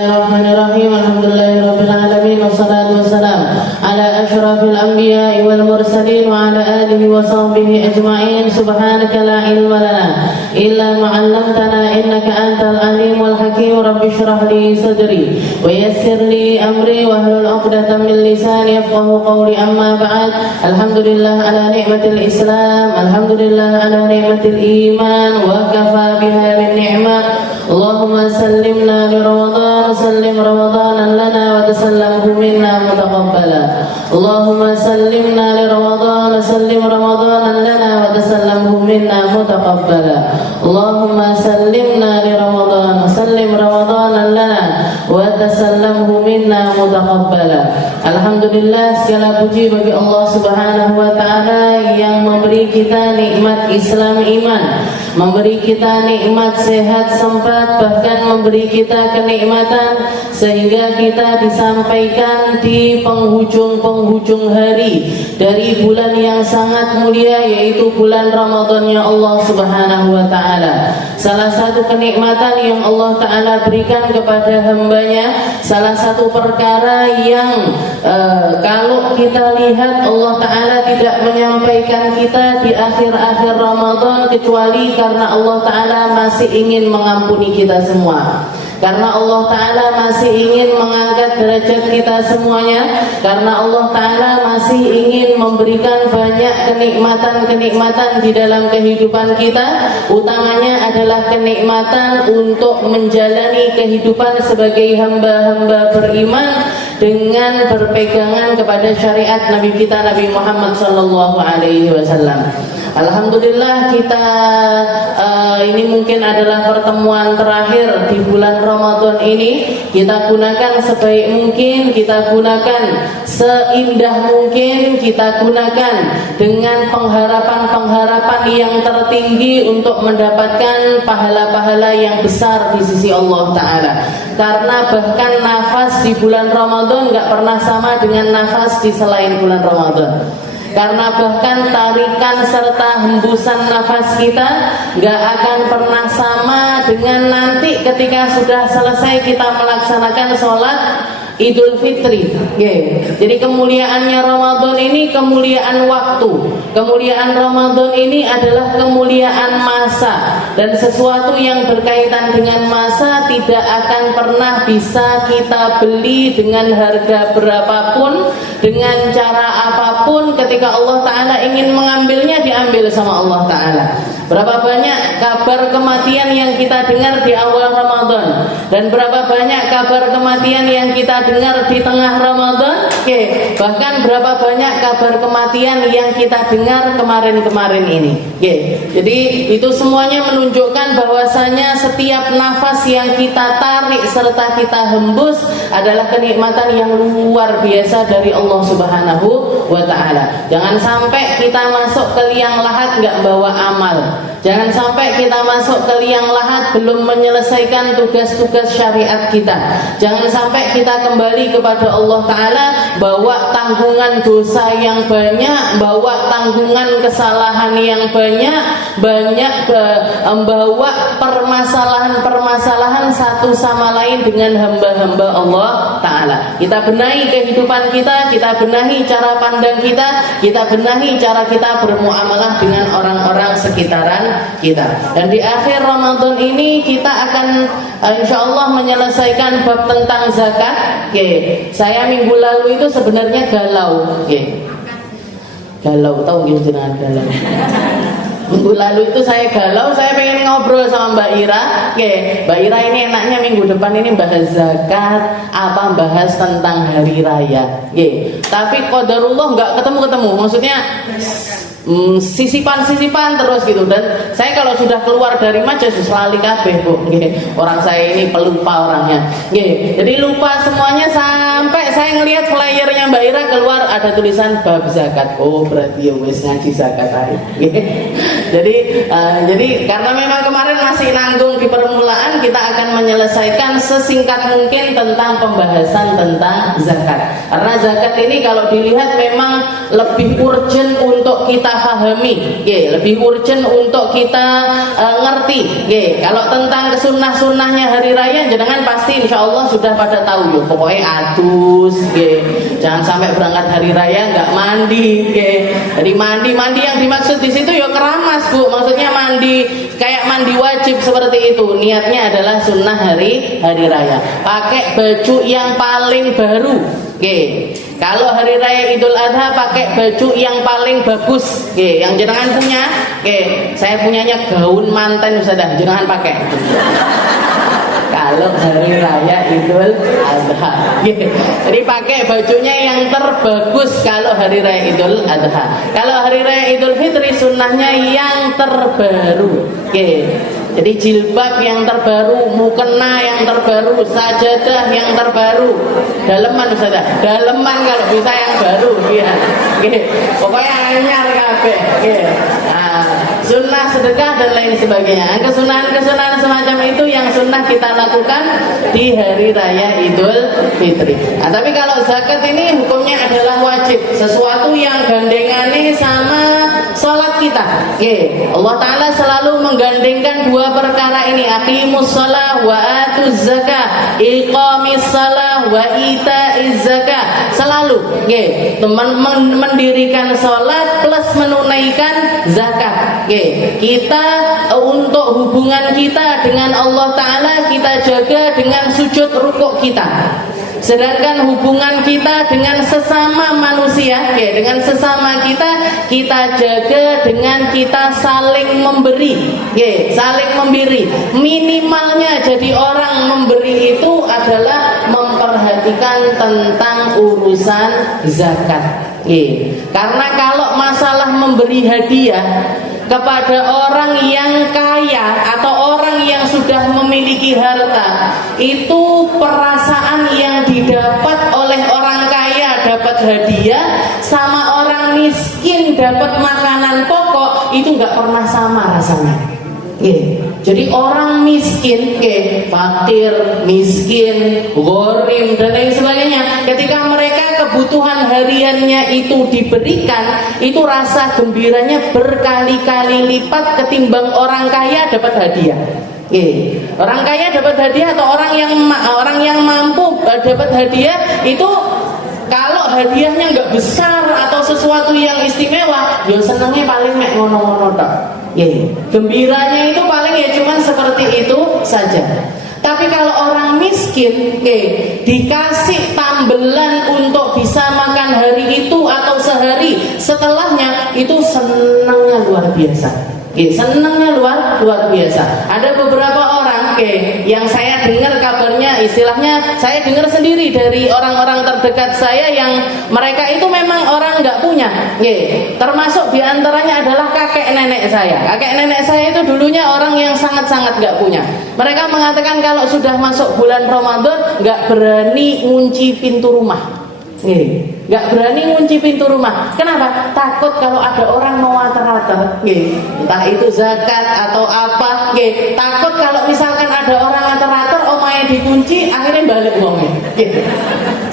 Bismillahirrahmanirrahim. Alhamdulillahirabbil alamin wassalatu wassalamu ala asyrafil anbiya'i wal mursalin wa ala alihi wa sahbihi ajma'in. Subhanaka la ilma lana illa ma 'allamtana innaka antal alimul hakim. Rabbi shrah li sadri wa yassir li amri wa hlul 'uqdatam min lisani yafqahu qawli. Amma ba'd. Alhamdulillah ala ni'matil Islam, alhamdulillah ala ni'matil iman, wa kafa biha min ni'mah. Allahumma sallimna li Ramadan, sallim Ramadanan lana wa tasallamhu minna mutaqabbala. Allahumma sallimna li Ramadan, sallim Ramadanan lana wa tasallamhu minna mutaqabbala. Allahumma sallimna li Ramadan, sallim Ramadanan lana wa tasallamhu minna mutaqabbala. Alhamdulillah, segala puji bagi Allah Subhanahu wa taala yang memberi kita nikmat Islam iman, memberi kita nikmat sehat sempat, bahkan memberi kita kenikmatan sehingga kita disampaikan di penghujung hari dari bulan yang sangat mulia, yaitu bulan Ramadannya Allah Subhanahu wa taala. Salah satu kenikmatan yang Allah taala berikan kepada hambanya, salah satu perkara yang kalau kita lihat Allah taala tidak menyampaikan kita di akhir-akhir Ramadan kecuali karena Allah taala masih ingin mengampuni kita semua, karena Allah ta'ala masih ingin mengangkat derajat kita semuanya, karena Allah ta'ala masih ingin memberikan banyak kenikmatan-kenikmatan di dalam kehidupan kita. Utamanya adalah kenikmatan untuk menjalani kehidupan sebagai hamba-hamba beriman dengan berpegangan kepada syariat Nabi kita Nabi Muhammad SAW. Alhamdulillah, kita ini mungkin adalah pertemuan terakhir di bulan Ramadan ini. Kita gunakan sebaik mungkin, kita gunakan seindah mungkin, kita gunakan dengan pengharapan-pengharapan yang tertinggi untuk mendapatkan pahala-pahala yang besar di sisi Allah Ta'ala. Karena bahkan nafas di bulan Ramadan gak pernah sama dengan nafas di selain bulan Ramadan. Karena bahkan tarikan serta hembusan nafas kita gak akan pernah sama dengan nanti ketika sudah selesai kita melaksanakan sholat Idul Fitri. Jadi kemuliaannya Ramadan ini kemuliaan waktu. Kemuliaan Ramadan ini adalah kemuliaan masa, dan sesuatu yang berkaitan dengan masa tidak akan pernah bisa kita beli dengan harga berapapun, dengan cara apapun. Ketika Allah Ta'ala ingin mengambilnya, diambil sama Allah Ta'ala. Berapa banyak kabar kematian yang kita dengar di awal Ramadan, dan berapa banyak kabar kematian yang kita dengar di tengah Ramadan. Bahkan berapa banyak kabar kematian yang kita dengar kemarin-kemarin ini. Jadi itu semuanya menunjukkan bahwasanya setiap nafas yang kita tarik serta kita hembus adalah kenikmatan yang luar biasa dari Allah Subhanahu wa ta'ala. Jangan sampai kita masuk ke liang lahat gak bawa amal. Jangan sampai kita masuk ke liang lahat belum menyelesaikan tugas-tugas syariat kita. Jangan sampai kita kembali kepada Allah Ta'ala bawa tanggungan dosa yang banyak, bawa tanggungan kesalahan yang banyak, membawa permasalahan-permasalahan satu sama lain dengan hamba-hamba Allah Ta'ala. Kita benahi kehidupan kita benahi cara pandang kita benahi cara kita bermuamalah dengan orang-orang sekitaran kita. Dan di akhir Ramadan ini kita akan insyaallah menyelesaikan bab tentang zakat. Saya minggu lalu itu sebenarnya galau. Galau, tahu gitu dengan galau. Minggu lalu itu saya galau, saya pengen ngobrol sama Mbak Ira. Mbak Ira ini enaknya minggu depan ini bahas zakat, apa bahas tentang hari raya. Tapi qadarullah nggak ketemu. Maksudnya sisipan terus gitu. Dan saya kalau sudah keluar dari majelis lali kabeh, Bu. Orang saya ini pelupa orangnya. Jadi lupa semuanya sampai saya ngelihat flyernya Mbak Ira keluar ada tulisan bab zakat. Oh, berarti ya wis ngaji zakat aja. Jadi karena memang kemarin masih nanggung di permulaan, kita akan menyelesaikan sesingkat mungkin tentang pembahasan tentang zakat. Karena zakat ini kalau dilihat memang lebih urgent untuk kita pahami, lebih urgent untuk kita ngerti. Kalau tentang kesunnah-sunnahnya hari raya, jenengan pasti insya Allah sudah pada tahu yo. Pokoknya atus, jangan sampai berangkat hari raya nggak mandi. Jadi mandi yang dimaksud di situ yo keramas bu, maksudnya mandi kayak mandi wajib seperti itu. Niatnya adalah sunnah hari raya. Pakai baju yang paling baru. Kalau hari raya Idul Adha pakai baju yang paling bagus. Yang jenengan punya, saya punyanya gaun manten Ustazah, jenengan pakai. Kalau hari raya Idul Adha, jadi pakai bajunya yang terbagus kalau hari raya Idul Adha. Kalau hari raya Idul Fitri sunnahnya yang terbaru. Jadi jilbab yang terbaru, mukena yang terbaru, sajadah yang terbaru, daleman Ustazah, daleman kalau bisa yang baru, pokoknya anyar kabeh. Sunnah sedekah dan lain sebagainya. Kesunahan semacam itu yang sunnah kita lakukan di hari raya Idul Fitri. Tapi kalau zakat ini hukumnya adalah wajib, sesuatu yang gandengannya sama sholat kita. Allah Ta'ala selalu menggandengkan dua perkara ini, aqimus shalah wa atuz zakah, iqamis shalah wa itaiz zakah. Selalu mendirikan sholat plus menunaikan zakat. Kita untuk hubungan kita dengan Allah Ta'ala kita jaga dengan sujud rukuk kita. Sedangkan hubungan kita dengan sesama manusia, dengan sesama kita jaga dengan kita saling memberi, saling memberi. Minimalnya jadi orang memberi itu adalah memperhatikan tentang urusan zakat. Karena kalau masalah memberi hadiah kepada orang yang kaya atau orang yang sudah memiliki harta, itu perasaan yang didapat oleh orang kaya dapat hadiah sama orang miskin dapat makanan pokok itu nggak pernah sama rasanya. Jadi orang miskin, fakir, miskin, ghorim dan lain sebagainya, ketika mereka kebutuhan hariannya itu diberikan, itu rasa gembiranya berkali-kali lipat ketimbang orang kaya dapat hadiah. Orang kaya dapat hadiah atau orang yang mampu dapat hadiah itu kalau hadiahnya nggak besar atau sesuatu yang istimewa, ya senangnya paling mek ngono-ngono tok. Gembiranya itu paling ya cuman seperti itu saja. Tapi kalau orang miskin, dikasih tambelan untuk bisa makan hari itu atau sehari setelahnya, itu senangnya luar biasa. Senangnya luar biasa. Ada beberapa orang yang saya dengar kabarnya, istilahnya saya dengar sendiri dari orang-orang terdekat saya yang mereka itu memang orang nggak punya. Termasuk diantaranya adalah kakek nenek saya. Kakek nenek saya itu dulunya orang yang sangat-sangat nggak punya. Mereka mengatakan kalau sudah masuk bulan Ramadan nggak berani ngunci pintu rumah. Nggak berani ngunci pintu rumah. Kenapa? Takut kalau ada orang mau ater-ater, entah itu zakat atau apa. Takut kalau misalkan ada orang ater-ater, omahnya dikunci, akhirnya balik uangnya.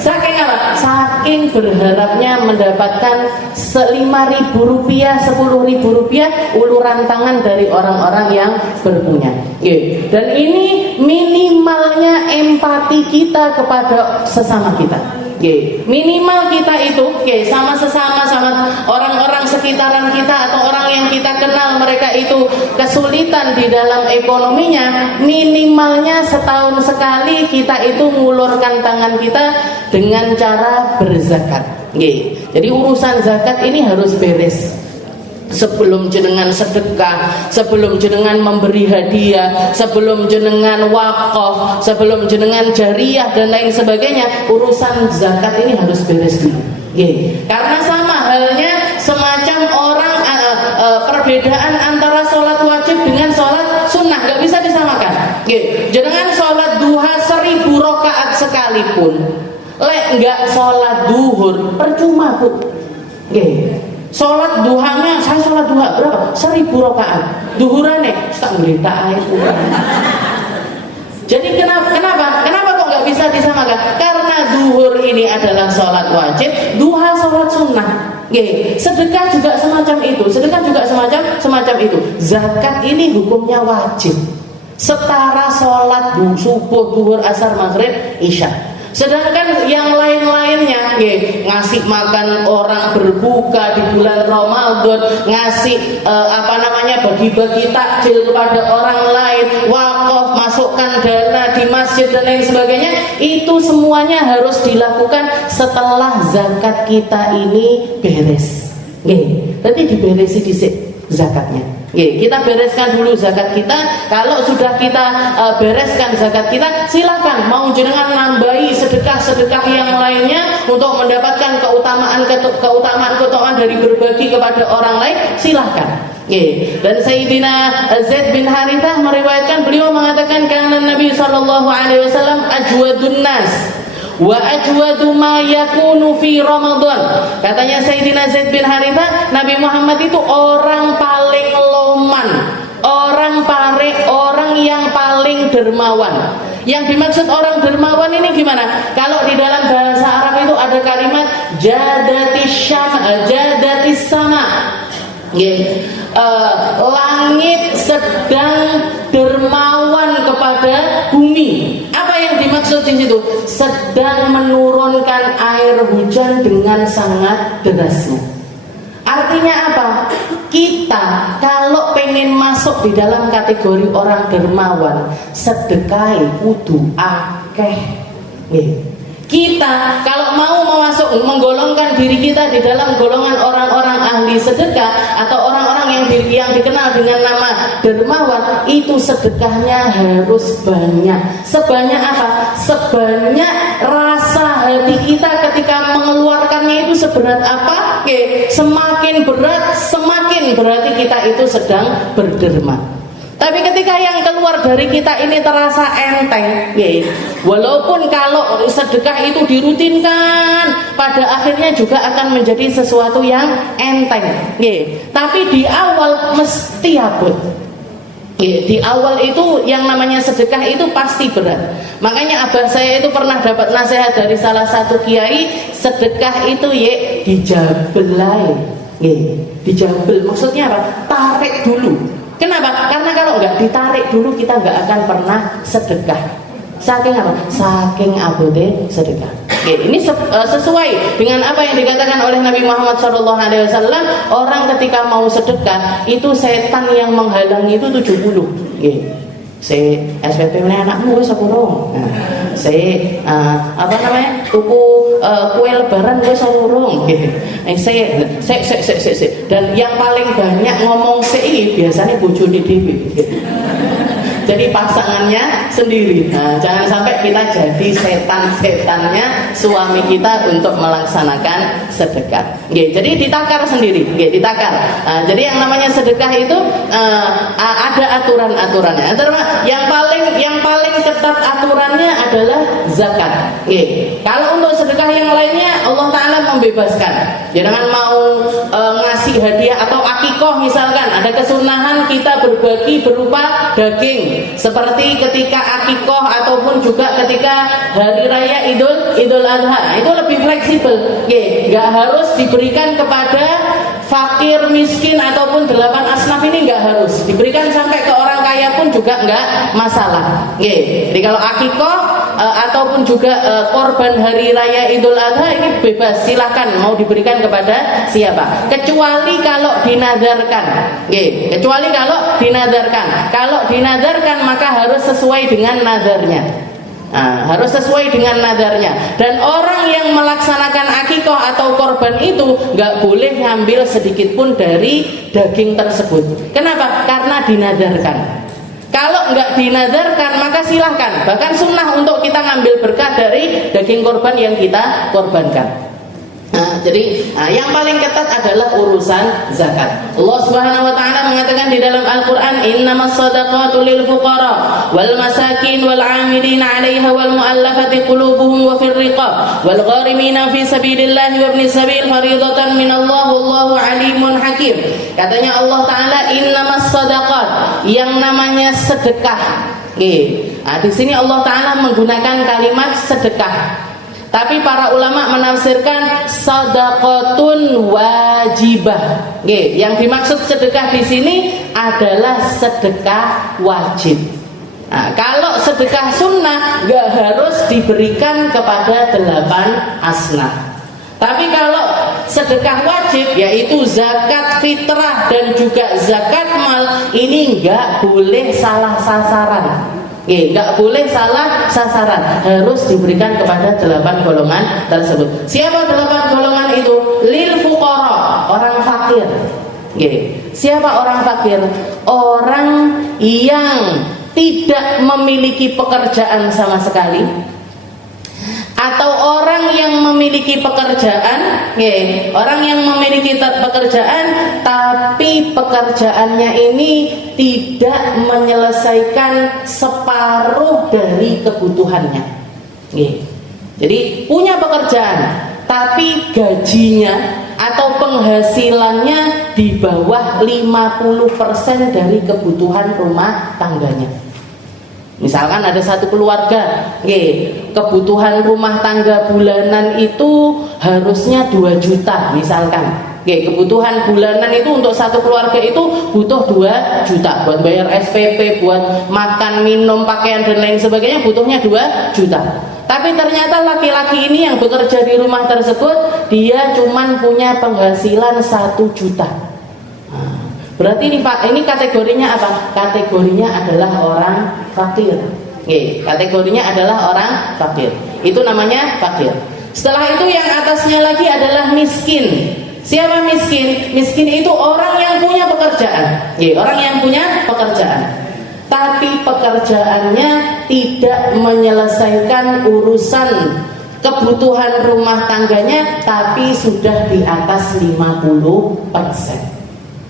Saking apa? Saking berharapnya mendapatkan 5.000 rupiah, 10.000 rupiah uluran tangan dari orang-orang yang berpunya. Dan ini minimalnya empati kita kepada sesama kita. Minimal kita itu sama sesama, sama orang-orang sekitaran kita atau orang yang kita kenal, mereka itu kesulitan di dalam ekonominya, minimalnya setahun sekali kita itu ngulurkan tangan kita dengan cara berzakat. Jadi urusan zakat ini harus beres. Sebelum jenengan sedekah, sebelum jenengan memberi hadiah, sebelum jenengan wakaf, sebelum jenengan jariyah dan lain sebagainya, urusan zakat ini harus beres dulu. Karena sama halnya semacam orang perbedaan antara sholat wajib dengan sholat sunnah, gak bisa disamakan. Jenengan sholat duha 1000 rakaat sekalipun, Lek enggak sholat duhur, percuma Bu. Nggih. Sholat duhanya, saya sholat duha berapa? 1000 rakaat. Duhurane tak ngelitak ae. Jadi kenapa kok nggak bisa disamakan? Karena duhur ini adalah sholat wajib, duha sholat sunnah. Nggih. Sedekah juga semacam itu. Sedekah juga semacam itu. Zakat ini hukumnya wajib. Setara sholat subuh, duhur, asar, maghrib, isya. Sedangkan yang lain-lainnya, ngasih makan orang berbuka di bulan Ramadan, ngasih bagi-bagi takjil kepada orang lain, wakaf, masukkan dana di masjid dan lain sebagainya, itu semuanya harus dilakukan setelah zakat kita ini beres. Berarti diberesi dhisik zakatnya. Kita bereskan dulu zakat kita. Kalau sudah kita bereskan zakat kita, silakan mau jenengan nambahi sedekah-sedekah yang lainnya untuk mendapatkan keutamaan dari berbagi kepada orang lain, silakan. Dan Sayyidina Zaid bin Harithah meriwayatkan, beliau mengatakan kana Nabi sallallahu alaihi wasallam ajwadun nas wa ajwadu ma yakunu fi Ramadan. Katanya Sayyidina Zaid bin Harithah, Nabi Muhammad itu orang paling loman, orang yang paling dermawan. Yang dimaksud orang dermawan ini gimana? Kalau di dalam bahasa Arab itu ada kalimat jadatis sama. Langit sedang dermawan kepada bumi. Apa yang dimaksud di situ? Sedang menurunkan air hujan dengan sangat derasnya. Artinya apa? Kita kalau pengen masuk di dalam kategori orang dermawan, sedekah kudu akeh. Kita kalau mau menggolongkan diri kita di dalam golongan orang-orang ahli sedekah atau orang-orang yang dikenal dengan nama dermawan, itu sedekahnya harus banyak. Sebanyak apa? Sebanyak rasa hati kita ketika mengeluarkannya itu seberat apa? Semakin berat, semakin berarti kita itu sedang berderma. Tapi ketika yang keluar dari kita ini terasa enteng, walaupun kalau sedekah itu dirutinkan, pada akhirnya juga akan menjadi sesuatu yang enteng. Tapi di awal mesti abot. Di awal itu yang namanya sedekah itu pasti berat. Makanya abah saya itu pernah dapat nasihat dari salah satu kiai, sedekah itu dijabel. Dijabel maksudnya apa? Tarik dulu. Kenapa? Karena kalau nggak ditarik dulu kita nggak akan pernah sedekah. Saking apa? Saking abote sedekah. Ini sesuai dengan apa yang dikatakan oleh Nabi Muhammad SAW. Orang ketika mau sedekah itu setan yang menghalangi itu 70. Saya SPP mana anakmu wis urung. Saya tuku kue lebaran wis urung. Saya dan yang paling banyak ngomong sei biasanya bojone dhewe. Jadi pasangannya sendiri. Jangan sampai kita jadi setan-setannya suami kita untuk melaksanakan sedekah. Jadi ditakar sendiri, ditakar. Jadi yang namanya sedekah itu ada aturan-aturannya. Yang paling ketat aturannya adalah zakat. Kalau untuk sedekah yang lainnya Allah Ta'ala membebaskan. Jangan mau ngasih hadiah atau akikoh misalkan, ada kesunahan kita berbagi berupa daging. Seperti ketika akikoh ataupun juga ketika hari raya Idul Adha, itu lebih fleksibel. Nggak harus diberikan kepada fakir, miskin ataupun 8 asnaf, ini nggak harus diberikan sampai ke orang kaya pun juga nggak masalah. Jadi kalau akikoh ataupun juga korban hari raya Idul Adha ini bebas, silakan mau diberikan kepada siapa, kecuali kalau dinadarkan. Kalau dinadarkan maka harus sesuai dengan nadarnya. Harus sesuai dengan nadarnya. Dan orang yang melaksanakan akikoh atau korban itu nggak boleh ngambil sedikit pun dari daging tersebut. Kenapa? Karena dinadarkan. Kalau nggak dinadarkan maka silahkan. Bahkan sunnah untuk kita ngambil berkah dari daging korban yang kita korbankan. Jadi yang paling ketat adalah urusan zakat. Allah Subhanahu wa taala mengatakan di dalam Al-Qur'an, "Innamas shadaqatu lil fuqara wal masakin wal 'amilina 'alaiha wal mu'allafati qulubuhum wa fir riqab wal gharimina fi sabilillah wa ibnis sabil fariidatan minallah wallahu 'alimun hakim." Katanya Allah taala, "Innamas shadaqat", yang namanya sedekah. Di sini Allah taala menggunakan kalimat sedekah. Tapi para ulama menafsirkan sadaqatun wajibah. Yang dimaksud sedekah di sini adalah sedekah wajib. Kalau sedekah sunnah gak harus diberikan kepada 8 asnaf. Tapi kalau sedekah wajib, yaitu zakat fitrah dan juga zakat mal, ini gak boleh salah sasaran. Nggak boleh salah sasaran, harus diberikan kepada 8 golongan tersebut. Siapa 8 golongan itu? Lil fuqara, orang fakir. Siapa orang fakir? Orang yang tidak memiliki pekerjaan sama sekali, atau orang yang memiliki pekerjaan, orang yang memiliki pekerjaan tapi pekerjaannya ini tidak menyelesaikan separuh dari kebutuhannya. Jadi punya pekerjaan tapi gajinya atau penghasilannya di bawah 50% dari kebutuhan rumah tangganya. Misalkan ada satu keluarga, kebutuhan rumah tangga bulanan itu harusnya 2 juta misalkan. Kebutuhan bulanan itu untuk satu keluarga itu butuh 2 juta buat bayar SPP, buat makan, minum, pakaian dan lain sebagainya, butuhnya 2 juta. Tapi ternyata laki-laki ini yang bekerja di rumah tersebut, dia cuman punya penghasilan 1 juta. Berarti ini kategorinya apa? Kategorinya adalah orang fakir. Kategorinya adalah orang fakir. Itu namanya fakir. Setelah itu yang atasnya lagi adalah miskin. Siapa miskin? Miskin itu orang yang punya pekerjaan. Orang yang punya pekerjaan, tapi pekerjaannya tidak menyelesaikan urusan kebutuhan rumah tangganya, tapi sudah di atas 50%.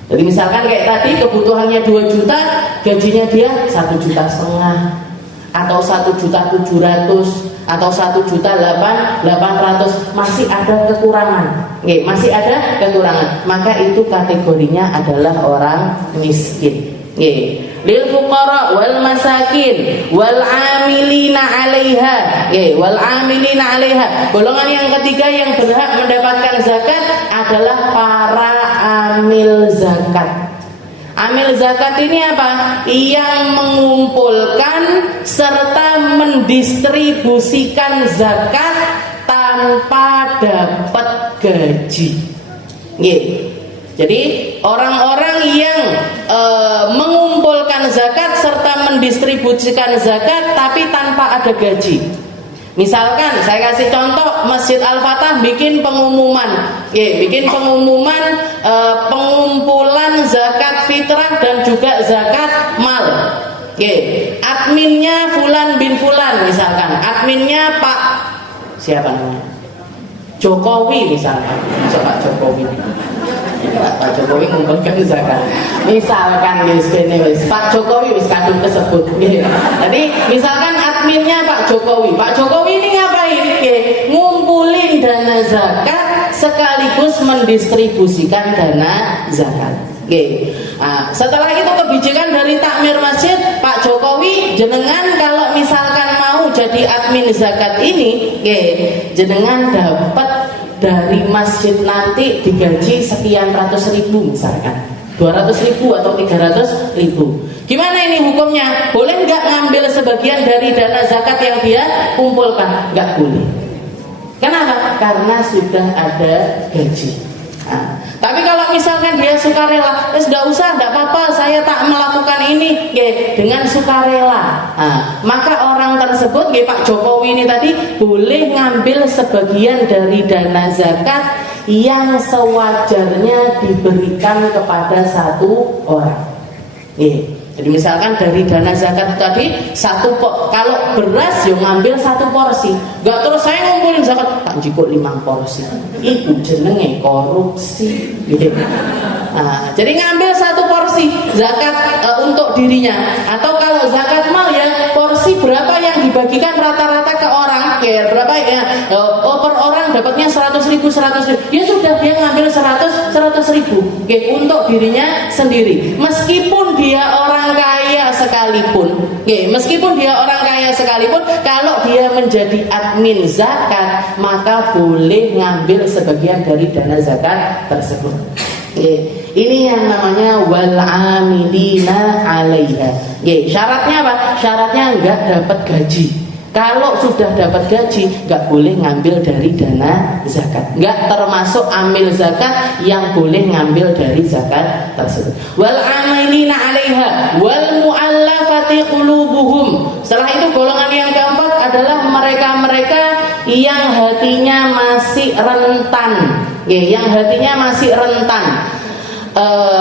Jadi misalkan kayak tadi kebutuhannya 2 juta, gajinya dia 1,5 juta, atau 1.700.000, atau 1.800.000, masih ada kekurangan. Masih ada kekurangan. Maka itu kategorinya adalah orang miskin. Lil fuqara wal masakin wal 'amilina 'alaiha. Wal 'amilina 'alaiha. Golongan yang ketiga yang berhak mendapatkan zakat adalah para amil zakat. Amil zakat ini apa? Yang mengumpulkan serta mendistribusikan zakat tanpa dapat gaji. Jadi orang-orang yang mengumpulkan zakat serta mendistribusikan zakat tapi tanpa ada gaji. Misalkan saya kasih contoh, Masjid Al-Fatah bikin pengumuman, pengumpulan zakat fitrah dan juga zakat mal. Adminnya Fulan bin Fulan misalkan, adminnya Pak siapa namanya? Jokowi misalkan, Pak Jokowi. Pak Jokowi ngumpulkan zakat. Misalkan Pak Jokowi wis kadung tersebut. Jadi misalkan adminnya Pak Jokowi. Pak Jokowi ini ngapain? Ngumpulin dana zakat sekaligus mendistribusikan dana zakat. Setelah itu kebijakan dari takmir masjid, Pak Jokowi, jenengan kalau misalkan mau jadi admin zakat ini, jenengan dapat dari masjid nanti digaji sekian ratus ribu misalkan, 200.000 atau 300.000. Gimana ini hukumnya? Boleh nggak ngambil sebagian dari dana zakat yang dia kumpulkan? Nggak boleh. Kenapa? Karena sudah ada gaji. Tapi kalau misalkan dia sukarela, sudah usah, tidak apa-apa, saya tak melakukan ini, dengan sukarela. Maka orang tersebut, Pak Jokowi ini tadi, boleh ngambil sebagian dari dana zakat yang sewajarnya diberikan kepada satu orang. Jadi misalkan dari dana zakat tadi kalau beras yo ngambil 1 porsi, gak terus saya ngumpulin zakat tak jikuk 5 porsi. Itu jenenge korupsi, gitu. Nah, jadi ngambil 1 porsi zakat untuk dirinya, atau kalau zakat mal ya porsi berapa yang dibagikan rata-rata ke orang, ya berapa ya, per orang dapatnya 100.000, ya sudah dia ngambil 100.000, untuk dirinya sendiri, meskipun dia orang kaya sekalipun, kalau dia menjadi admin zakat maka boleh ngambil sebagian dari dana zakat tersebut. Ini yang namanya wal amilina 'alaiha. Syaratnya apa? Syaratnya enggak dapat gaji. Kalau sudah dapat gaji, enggak boleh ngambil dari dana zakat. Enggak termasuk amil zakat yang boleh ngambil dari zakat tersebut. Wal amilina 'alaiha wal mu'allafati qulubuhum. Setelah itu golongan yang keempat adalah mereka-mereka yang hatinya masih rentan.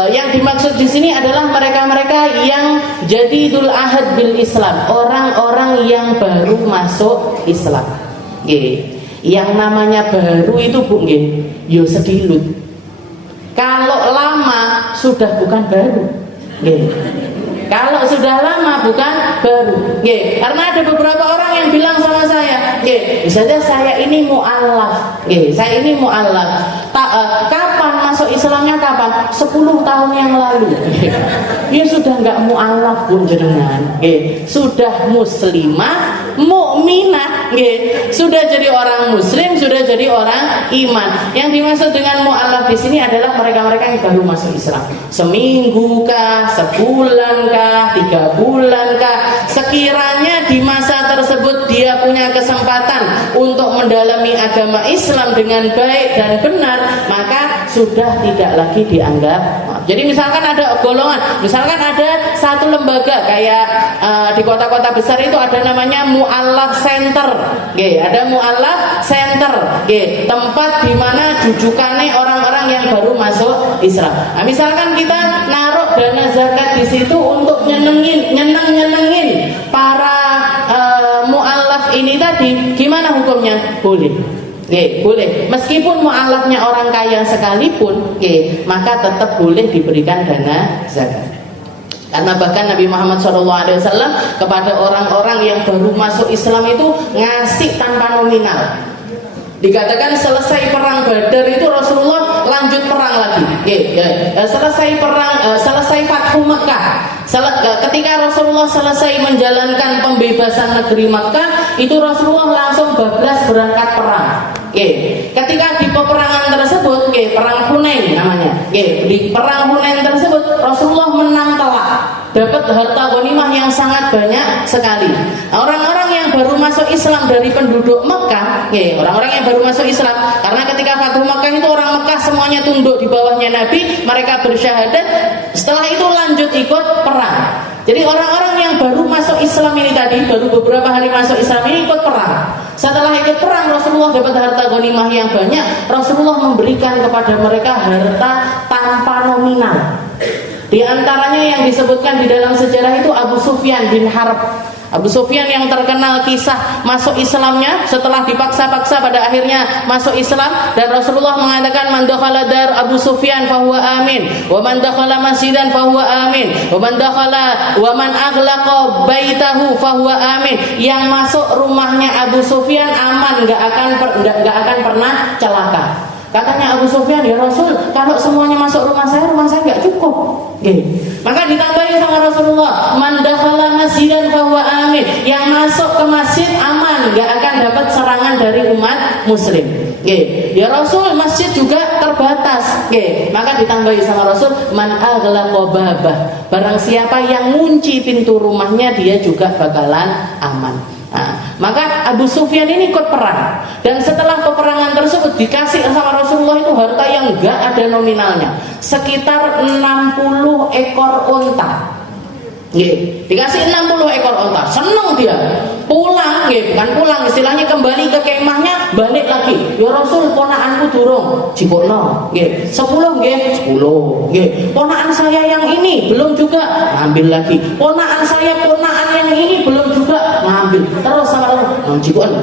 Yang dimaksud di sini adalah mereka-mereka yang jadidul ahad bil Islam, orang-orang yang baru masuk Islam. Yang namanya baru itu yo sedilut. Kalau lama sudah bukan baru. Kalau sudah lama bukan baru. Karena ada beberapa orang yang bilang sama saya, misalnya saya ini mu'allaf. Kapan masuk Islamnya kapan? 10 tahun yang lalu. Ya sudah enggak mu'allaf pun jenengan. Sudah muslimah, mukminah, sudah jadi orang muslim, sudah jadi orang iman. Yang dimaksud dengan mu'allaf di sini adalah mereka-mereka yang baru masuk Islam. Seminggu kah, sebulan kah, 3 bulan kah, sekiranya di masa tersebut dia punya kesempatan untuk mendalami agama Islam dengan baik dan benar, maka sudah tidak lagi dianggap. Jadi misalkan ada golongan, misalkan ada satu lembaga kayak di kota-kota besar itu ada namanya mu'allaf center. Ada mu'allaf center, tempat di mana jujukannya orang-orang yang baru masuk Islam. Nah, misalkan kita naruh dana zakat di situ untuk nyenengin para mu'allaf ini tadi, gimana hukumnya? Boleh. Boleh. Meskipun mu'allafnya orang kaya sekalipun, maka tetap boleh diberikan dana zakat. Karena bahkan Nabi Muhammad SAW kepada orang-orang yang baru masuk Islam itu ngasih tanpa nominal. Dikatakan selesai perang Badar itu Rasulullah lanjut perang lagi. Selesai Fathu Makkah. Ketika Rasulullah selesai menjalankan pembebasan negeri Makkah, itu Rasulullah langsung bablas berangkat perang. Ketika di peperangan tersebut, perang Hunain namanya. Di perang Hunain tersebut Rasulullah menang telak, dapat harta ghanimah yang sangat banyak sekali. Nah, orang-orang yang baru masuk Islam dari penduduk Mekah, orang-orang yang baru masuk Islam, karena ketika Fathu Makkah itu orang Mekah semuanya tunduk di bawahnya Nabi, mereka bersyahadat, setelah itu lanjut ikut perang. Jadi orang-orang yang baru masuk Islam ini tadi, baru beberapa hari masuk Islam ini ikut perang. Setelah ikut perang, Rasulullah dapat harta ghanimah yang banyak. Rasulullah memberikan kepada mereka harta tanpa nominal. Di antaranya yang disebutkan di dalam sejarah itu Abu Sufyan bin Harb. Abu Sufyan yang terkenal kisah masuk Islamnya setelah dipaksa-paksa pada akhirnya masuk Islam, dan Rasulullah mengatakan man dakhala dar Abu Sufyan fahuwa amin wa man dakhala masjidan fahuwa amin wa man aghlaqa baitahu fahuwa amin. Yang masuk rumahnya Abu Sufyan aman, enggak akan pernah celaka. Katanya Abu Sufyan, ya Rasul, kalau semuanya masuk rumah saya enggak cukup. Maka ditambahi sama Rasulullah, man dakhala masjidan fahuwa amin. Yang masuk ke masjid aman, enggak akan dapat serangan dari umat muslim. Ya Rasul, masjid juga terbatas. Maka ditambahi sama Rasul, man aghlaqa babah. Barang siapa yang ngunci pintu rumahnya, dia juga bakalan aman. Nah, maka Abu Sufyan ini ikut perang, dan setelah peperangan tersebut dikasih sama Rasulullah itu harta yang enggak ada nominalnya, sekitar 60 ekor unta. Dikasih 60 ekor unta, seneng dia. Pulang, bukan pulang, istilahnya kembali ke kemahnya, balik lagi ya Rasul ponakanku durung jikokno nggih 10 nggih 10 nggih ponakan saya yang ini belum juga ngambil lagi ponakan saya ponakan yang ini belum juga ngambil terus sama jikon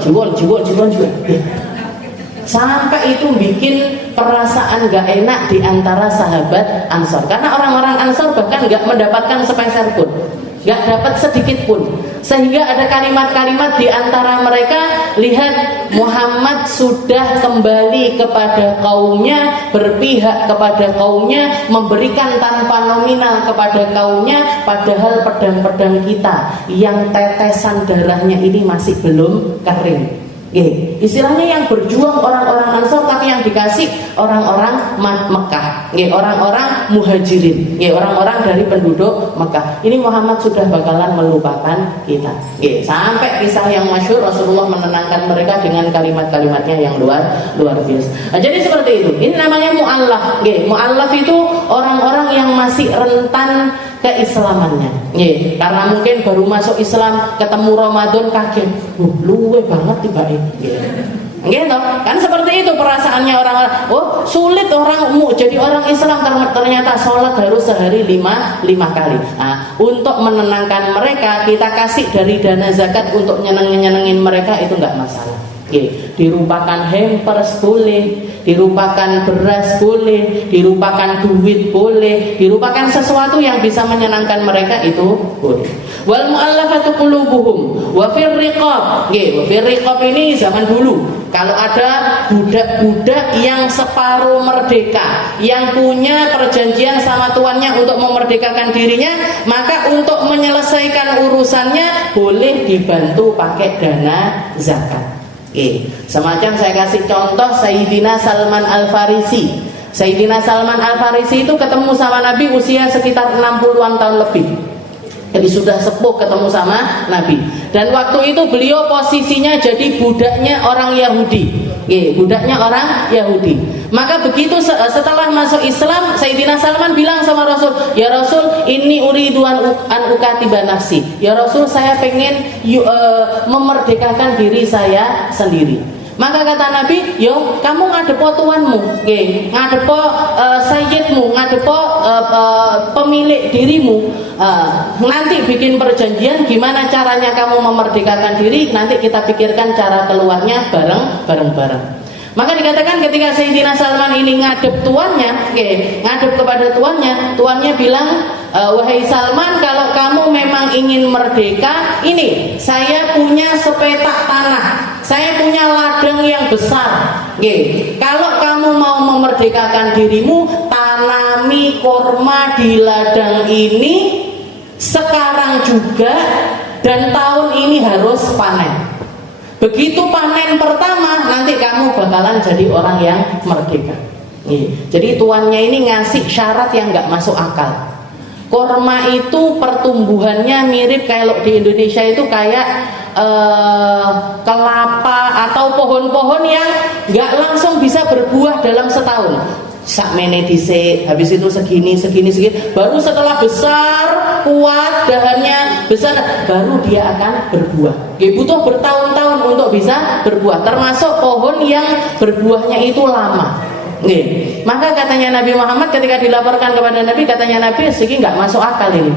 sampai itu bikin perasaan gak enak di antara sahabat Ansor karena orang-orang Ansor bahkan gak mendapatkan sepeser pun gak dapat sedikit pun sehingga ada kalimat-kalimat di antara mereka lihat Muhammad sudah kembali kepada kaumnya berpihak kepada kaumnya memberikan tanpa nominal kepada kaumnya padahal pedang-pedang kita yang tetesan darahnya ini masih belum kering. Istilahnya yang berjuang orang-orang Ansor tapi yang dikasih orang-orang Mekah, orang-orang Muhajirin, orang-orang dari penduduk Mekah. Ini Muhammad sudah bakalan melupakan kita. Sampai kisah yang masyhur Rasulullah menenangkan mereka dengan kalimat-kalimatnya yang luar biasa. Nah, jadi seperti itu. Ini namanya mu'allaf. Mu'allaf itu orang-orang yang masih rentan keislamannya. Karena mungkin baru masuk Islam, ketemu Ramadan kaget. Luwe banget tiba-tiba. Gitu kan seperti itu perasaannya orang-orang. Oh sulit orangmu jadi orang Islam ternyata sholat harus sehari 5 kali. Nah, untuk menenangkan mereka kita kasih dari dana zakat untuk nyenengin mereka itu nggak masalah. Dirupakan hampers boleh, dirupakan beras boleh, dirupakan duit boleh, dirupakan sesuatu yang bisa menyenangkan mereka itu boleh. Wal mu'allafatu qulubuhum wa fir riqab. Wa fir riqab ini zaman dulu. Kalau ada budak-budak yang separuh merdeka, yang punya perjanjian sama tuannya untuk memerdekakan dirinya, maka untuk menyelesaikan urusannya boleh dibantu pakai dana zakat. Semacam saya kasih contoh Sayyidina Salman Al-Farisi. Sayyidina Salman Al-Farisi itu ketemu sama Nabi usia sekitar 60-an tahun lebih. Jadi sudah sepuh ketemu sama Nabi. Dan waktu itu beliau posisinya jadi budaknya orang Yahudi. Budaknya orang Yahudi. Maka begitu setelah masuk Islam, Sayyidina Salman bilang sama Rasul, "Ya Rasul, ini uridu an ukatiba nafsi." Ya Rasul, saya pengen memerdekakan diri saya sendiri. Maka kata Nabi, yo kamu ngadepo tuanmu, ngadepo sayyidmu, ngadepo pemilik dirimu, nanti bikin perjanjian gimana caranya kamu memerdekakan diri, nanti kita pikirkan cara keluarnya bareng-bareng. Maka dikatakan ketika Sayyidina Salman ini ngadep tuannya, ngadep kepada tuannya bilang, wahai Salman, kalau kamu memang ingin merdeka, ini saya punya sepetak tanah, saya punya ladang yang besar. Kalau kamu mau memerdekakan dirimu, tanami korma di ladang ini sekarang juga dan tahun ini harus panen. Begitu panen pertama, nanti kamu bakalan jadi orang yang merdeka. Jadi tuannya ini ngasih syarat yang nggak masuk akal. Korma itu pertumbuhannya mirip kalau di Indonesia itu kayak kelapa atau pohon-pohon yang nggak langsung bisa berbuah dalam setahun. Sakmene dhisik, habis itu segini, baru setelah besar, kuat, dahannya besar, baru dia akan berbuah. Butuh bertahun-tahun untuk bisa berbuah, termasuk pohon yang berbuahnya itu lama. Maka katanya Nabi Muhammad ketika dilaporkan kepada Nabi, katanya Nabi segi nggak masuk akal ini.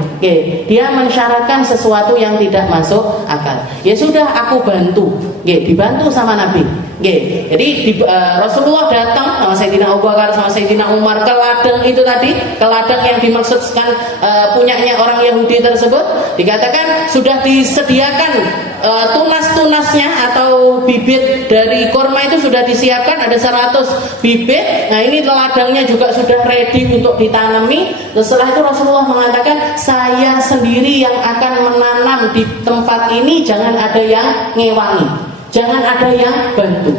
Dia mensyaratkan sesuatu yang tidak masuk akal. Ya sudah, aku bantu. Dibantu sama Nabi. Jadi Rasulullah datang sama Sayyidina Abu Bakar sama Sayyidina Umar ke ladang itu tadi, ke ladang yang dimaksudkan punyanya orang Yahudi tersebut. Dikatakan sudah disediakan tunas-tunasnya atau bibit dari korma itu sudah disiapkan, ada 100 bibit. Nah ini ladangnya juga sudah ready untuk ditanami. Setelah itu Rasulullah mengatakan, saya sendiri yang akan menanam di tempat ini, jangan ada yang ngewangi, jangan ada yang bantu.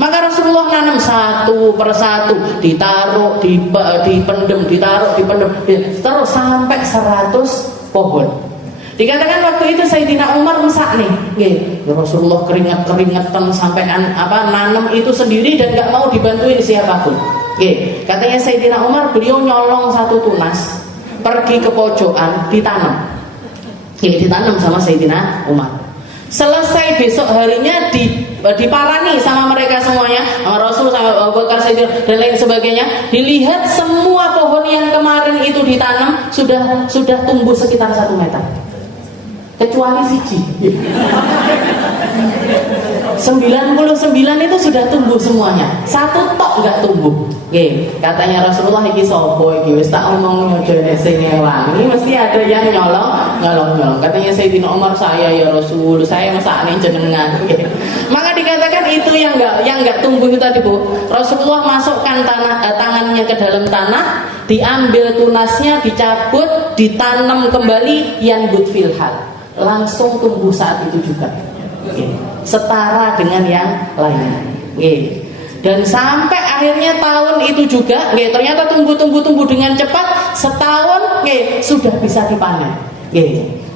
Maka Rasulullah nanam satu persatu, ditaruh, dipendem, ditaruh, dipendem, terus sampai 100 pohon. Dikatakan waktu itu Sayyidina Umar mesak nih, ya Rasulullah keringat-keringatan sampai nanam itu sendiri dan gak mau dibantuin siapapun. Katanya Sayyidina Umar, beliau nyolong satu tunas, pergi ke pojokan, ditanam. Ditanam sama Sayyidina Umar. Selesai besok harinya diparani sama mereka semuanya, sama Rasul, sama Abu Bakar Siddiq dan lain sebagainya. Dilihat semua pohon yang kemarin itu ditanam sudah tumbuh sekitar 1 meter, kecuali siji. 99 itu sudah tumbuh semuanya, 1 tok nggak tumbuh. Katanya Rasulullah, iki sopo iki wis tak omong nyojone sing ngewangi, mesti ada yang nyolong. Katanya Sayyidina Umar, saya ya Rasul, saya masakne jenengan. Maka dikatakan itu yang nggak tumbuh itu tadi, Bu. Rasulullah masukkan tangannya ke dalam tanah, diambil tunasnya, dicabut, ditanam kembali, yanbut filhal, langsung tumbuh saat itu juga. Setara dengan yang lainnya. Dan sampai akhirnya tahun itu juga, ternyata tumbuh dengan cepat. Setahun sudah bisa dipanen.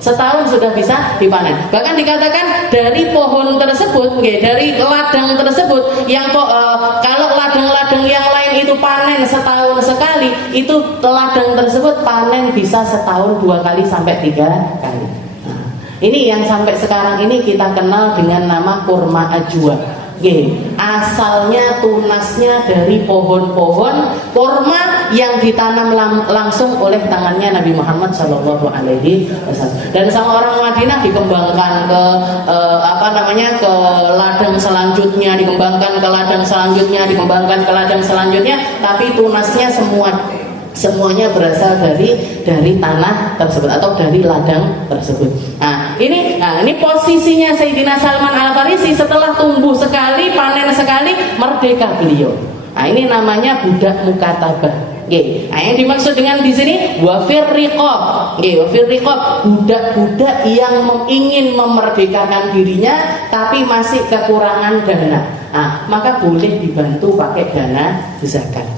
Setahun sudah bisa dipanen. Bahkan dikatakan dari pohon tersebut, dari ladang tersebut, yang kalau ladang-ladang yang lain itu panen setahun sekali, itu ladang tersebut panen bisa setahun 2 kali sampai 3 kali. Ini yang sampai sekarang ini kita kenal dengan nama kurma ajwa. Asalnya tunasnya dari pohon-pohon kurma yang ditanam langsung oleh tangannya Nabi Muhammad SAW. Dan sama orang Madinah dikembangkan ke ke ladang selanjutnya, dikembangkan ke ladang selanjutnya, dikembangkan ke ladang selanjutnya, tapi tunasnya semuanya berasal dari tanah tersebut atau dari ladang tersebut. Ini posisinya Sayyidina Salman Al-Farisi setelah tumbuh sekali, panen sekali, merdeka beliau. Ini namanya budak mukatabah. Yang dimaksud dengan di sini wafir riqab. Wafir riqab, budak-budak yang ingin memerdekakan dirinya tapi masih kekurangan dana. Maka boleh dibantu pakai dana zakat.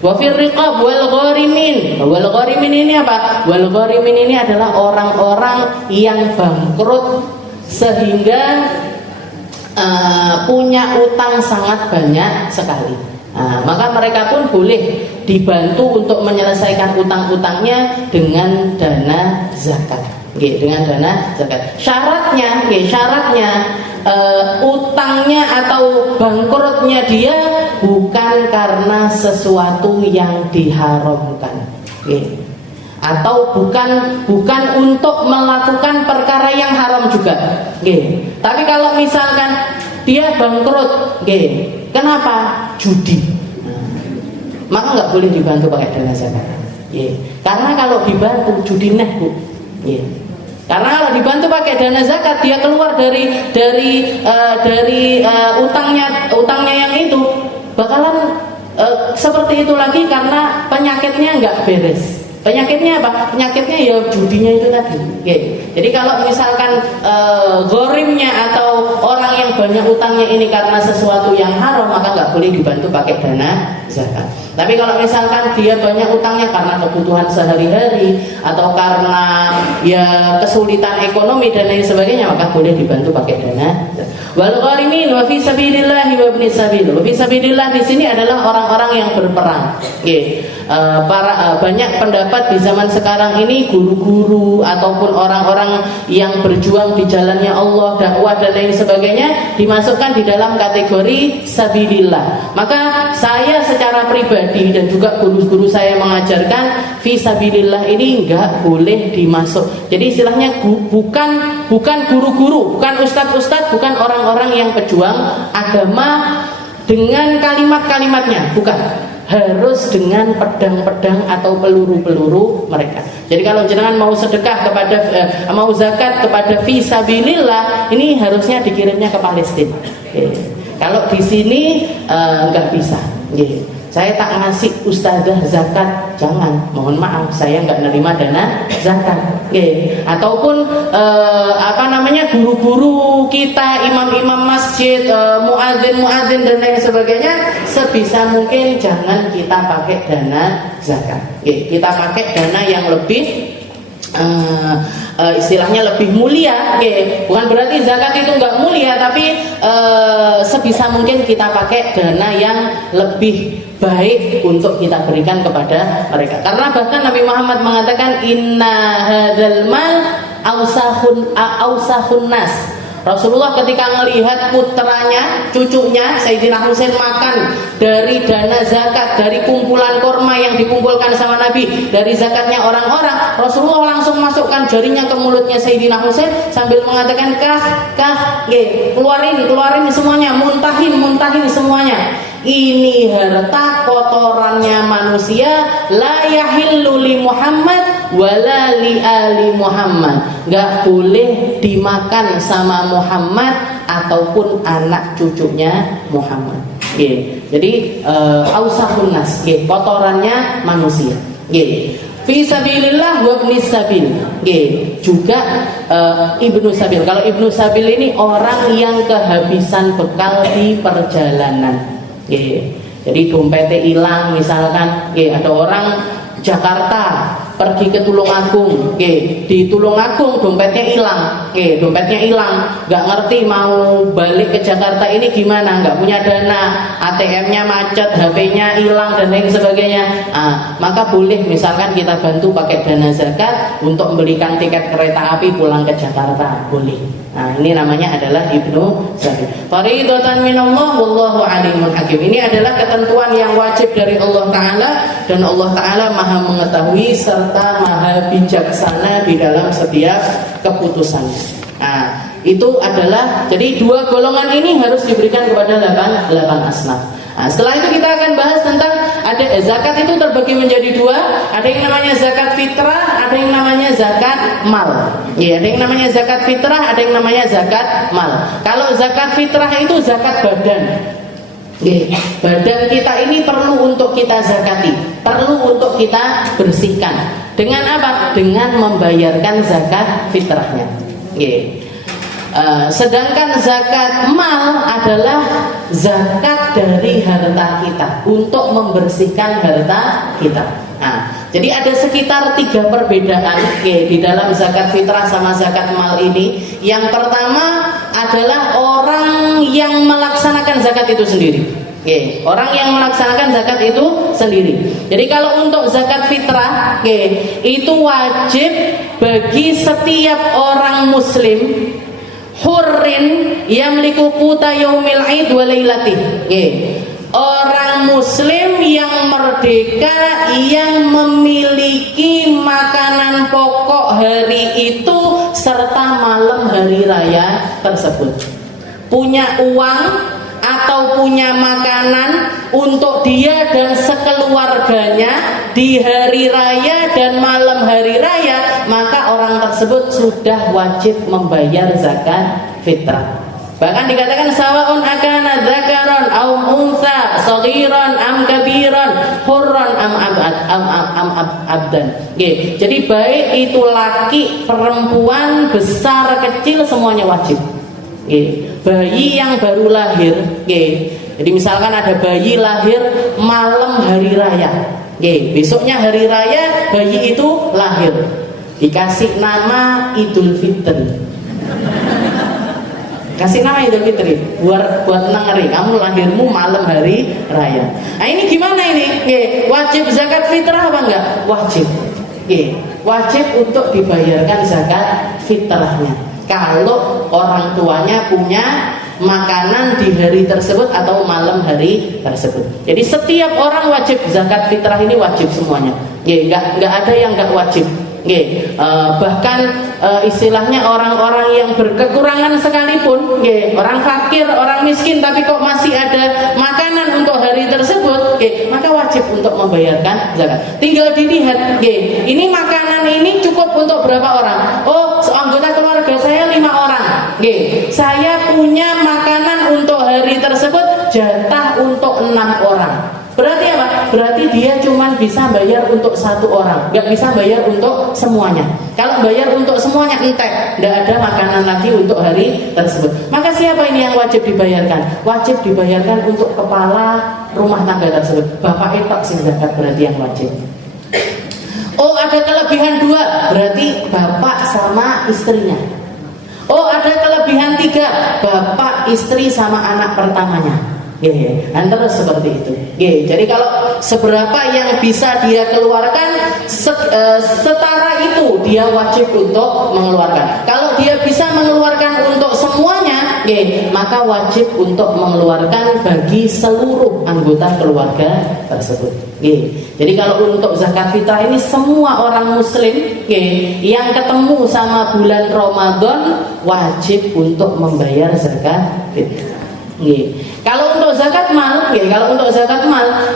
Wa fir riqab wal gharimin. Wal gharimin ini apa? Wal gharimin ini adalah orang-orang yang bangkrut sehingga punya utang sangat banyak sekali. Maka mereka pun boleh dibantu untuk menyelesaikan utang-utangnya dengan dana zakat. Dengan dana zakat. Syaratnya utangnya atau bangkrutnya dia bukan karena sesuatu yang diharamkan, atau bukan untuk melakukan perkara yang haram juga. Tapi kalau misalkan dia bangkrut, kenapa? Judi, maka nggak boleh dibantu pakai dana zakat. Karena kalau dibantu judi neh, Bu. Karena kalau dibantu pakai dana zakat, dia keluar dari utangnya yang itu bakalan seperti itu lagi karena penyakitnya nggak beres. Penyakitnya apa? Penyakitnya ya judinya itu tadi. Jadi kalau misalkan ghorimnya atau orang yang banyak utangnya ini karena sesuatu yang haram, maka nggak boleh dibantu pakai dana zakat. Tapi kalau misalkan dia banyak utangnya karena kebutuhan sehari-hari atau karena ya kesulitan ekonomi dan lain sebagainya, maka boleh dibantu pakai dana zakat. Wal gharimin wa fi sabilillah wa ibnis sabil. Wa fi sabilillah di sini adalah orang-orang yang berperang. Banyak pendapat di zaman sekarang ini, guru-guru ataupun orang-orang yang berjuang di jalannya Allah, dakwah dan lain sebagainya, dimasukkan di dalam kategori sabilillah. Maka saya secara pribadi dan juga guru-guru saya mengajarkan fisabilillah ini enggak boleh dimasuk. Jadi istilahnya bukan guru-guru, bukan ustadz-ustadz, bukan orang-orang yang pejuang agama dengan kalimat-kalimatnya, bukan. Harus dengan pedang-pedang atau peluru-peluru mereka. Jadi kalau jenengan mau sedekah kepada mau zakat kepada fisabilillah, ini harusnya dikirimnya ke Palestina. Kalau di sini nggak bisa. Saya tak ngasih ustazah zakat, jangan, mohon maaf, saya nggak nerima dana zakat. Ataupun guru-guru kita, imam-imam masjid, muadzin dan lain sebagainya, sebisa mungkin jangan kita pakai dana zakat. Kita pakai dana yang lebih istilahnya lebih mulia. Bukan berarti zakat itu nggak mulia, tapi sebisa mungkin kita pakai dana yang lebih baik untuk kita berikan kepada mereka. Karena bahkan Nabi Muhammad mengatakan inna hadzal mal ausahun nas Rasulullah ketika melihat putranya, cucunya Sayyidina Husain makan dari dana zakat, dari kumpulan kurma yang dikumpulkan sama Nabi, dari zakatnya orang-orang, Rasulullah langsung masukkan jarinya ke mulutnya Sayyidina Husain sambil mengatakan keluarin semuanya, muntahin semuanya. Ini harta kotorannya manusia, la yahillu li Muhammad wala li ali Muhammad. Enggak boleh dimakan sama Muhammad ataupun anak cucunya Muhammad. Jadi ausahun nas, kotorannya manusia. Fi sabilillah wa ibnis sabil. Juga ibnu sabil. Kalau ibnu sabil ini orang yang kehabisan bekal di perjalanan. Jadi dompetnya hilang misalkan, ada orang Jakarta pergi ke Tulungagung, di Tulungagung dompetnya hilang, nggak ngerti mau balik ke Jakarta ini gimana, nggak punya dana, ATM-nya macet, HP-nya hilang dan lain sebagainya. Maka boleh misalkan kita bantu pakai dana zakat untuk membelikan tiket kereta api pulang ke Jakarta, boleh. Ini namanya adalah ibnu sabil. Faridatan minallah wallahu alimun hakim. Ini adalah ketentuan yang wajib dari Allah Ta'ala, dan Allah Ta'ala maha mengetahui serta maha bijaksana di dalam setiap keputusannya. Itu adalah, jadi dua golongan ini harus diberikan kepada 8 asnaf. Setelah itu kita akan bahas tentang ada zakat itu terbagi menjadi dua. Ada yang namanya zakat fitrah, ada yang namanya zakat mal. Ada yang namanya zakat fitrah, ada yang namanya zakat mal. Kalau zakat fitrah itu zakat badan. Badan kita ini perlu untuk kita zakati, perlu untuk kita bersihkan. Dengan apa? Dengan membayarkan zakat fitrahnya. Sedangkan zakat mal adalah zakat dari harta kita untuk membersihkan harta kita. Jadi ada sekitar 3 perbedaan di dalam zakat fitrah sama zakat mal ini. Yang pertama adalah orang yang melaksanakan zakat itu sendiri. Orang yang melaksanakan zakat itu sendiri. Jadi kalau untuk zakat fitrah, itu wajib bagi setiap orang muslim hurrin yamliku quta yaumil id wa lailatih. Orang muslim yang merdeka, yang memiliki makanan pokok hari itu serta malam hari raya tersebut, punya uang atau punya makanan untuk dia dan sekeluarganya di hari raya dan malam hari raya, maka orang tersebut sudah wajib membayar zakat fitrah. Bahkan dikatakan sawaun akana dzakaron aw untha, saghiran am kabiran, hurran am abdan. Jadi baik itu laki, perempuan, besar, kecil, semuanya wajib. Bayi yang baru lahir, jadi misalkan ada bayi lahir malam hari raya, besoknya hari raya bayi itu lahir, dikasih nama Idul Fitri. Kasih nama Idul Fitri buat nengeri kamu lahirmu malam hari raya. Ini gimana ini? Wajib zakat fitrah apa enggak? Wajib. Wajib untuk dibayarkan zakat fitrahnya kalau orang tuanya punya makanan di hari tersebut atau malam hari tersebut. Jadi setiap orang wajib zakat fitrah ini, wajib semuanya. Nggak ada yang nggak wajib. Bahkan istilahnya orang-orang yang berkekurangan sekalipun, orang fakir, orang miskin, tapi kok masih ada makanan untuk hari tersebut, maka wajib untuk membayarkan zakat. Tinggal dilihat, ini makanan ini cukup untuk berapa orang? Oh, anggota keluarga saya 5 orang. Saya punya makanan untuk hari tersebut jatah untuk 6 orang. Berarti apa? Berarti dia cuma bisa bayar untuk 1 orang, nggak bisa bayar untuk semuanya. Kalau bayar untuk semuanya entek, nggak ada makanan lagi untuk hari tersebut. Maka siapa ini yang wajib dibayarkan? Wajib dibayarkan untuk kepala rumah tangga tersebut. Bapak etok sing zakat berarti yang wajib. Oh, ada kelebihan 2, berarti bapak sama istrinya. Oh, ada kelebihan 3, bapak, istri sama anak pertamanya. Terus seperti itu. Jadi kalau seberapa yang bisa dia keluarkan, setara itu dia wajib untuk mengeluarkan. Kalau dia bisa mengeluarkan untuk semuanya, maka wajib untuk mengeluarkan bagi seluruh anggota keluarga tersebut. Jadi kalau untuk zakat fitrah ini semua orang muslim yang ketemu sama bulan Ramadan wajib untuk membayar zakat fitrah. Kalau untuk zakat mal,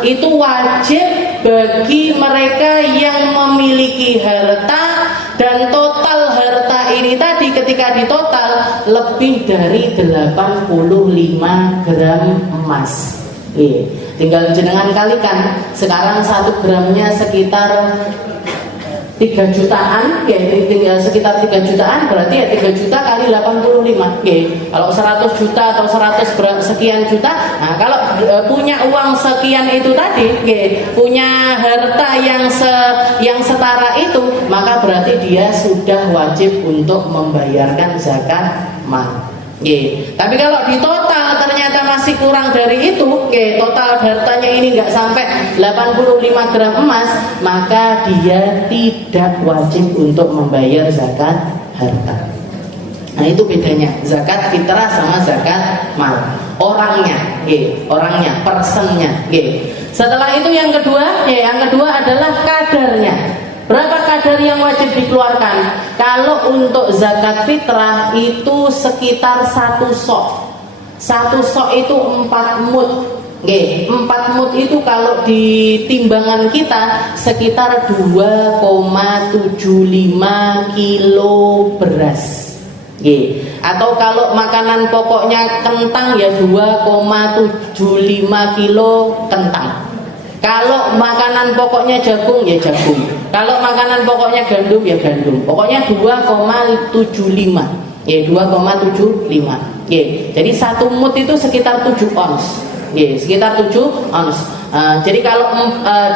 itu wajib bagi mereka yang memiliki harta dan total harta ini tadi ketika ditotal lebih dari 85 gram emas. Tinggal jenengan kalikan, sekarang 1 gramnya sekitar 3 jutaan, tinggal sekitar 3 jutaan, berarti ya 3 juta kali 85. Kalau 100 juta atau 100 sekian juta, nah kalau punya uang sekian itu tadi, punya harta yang setara itu, maka berarti dia sudah wajib untuk membayarkan zakat mal. Tapi kalau di total ternyata masih kurang dari itu, total hartanya ini nggak sampai 85 gram emas, maka dia tidak wajib untuk membayar zakat harta. Nah itu bedanya zakat fitrah sama zakat mal. Orangnya, personnya. Setelah itu yang kedua adalah kadarnya. Berapa kadar yang wajib dikeluarkan? Kalau untuk zakat fitrah itu sekitar 1 sok. 1 sok itu 4 mud. 4 mud itu kalau di timbangan kita sekitar 2,75 kilo beras. Atau kalau makanan pokoknya kentang ya 2,75 kilo kentang. Kalau makanan pokoknya jagung ya jagung. Kalau makanan pokoknya gandum ya gandum. Pokoknya 2,75. 2,75. Jadi 1 mud itu sekitar 7 ons. Sekitar 7 ons. Jadi kalau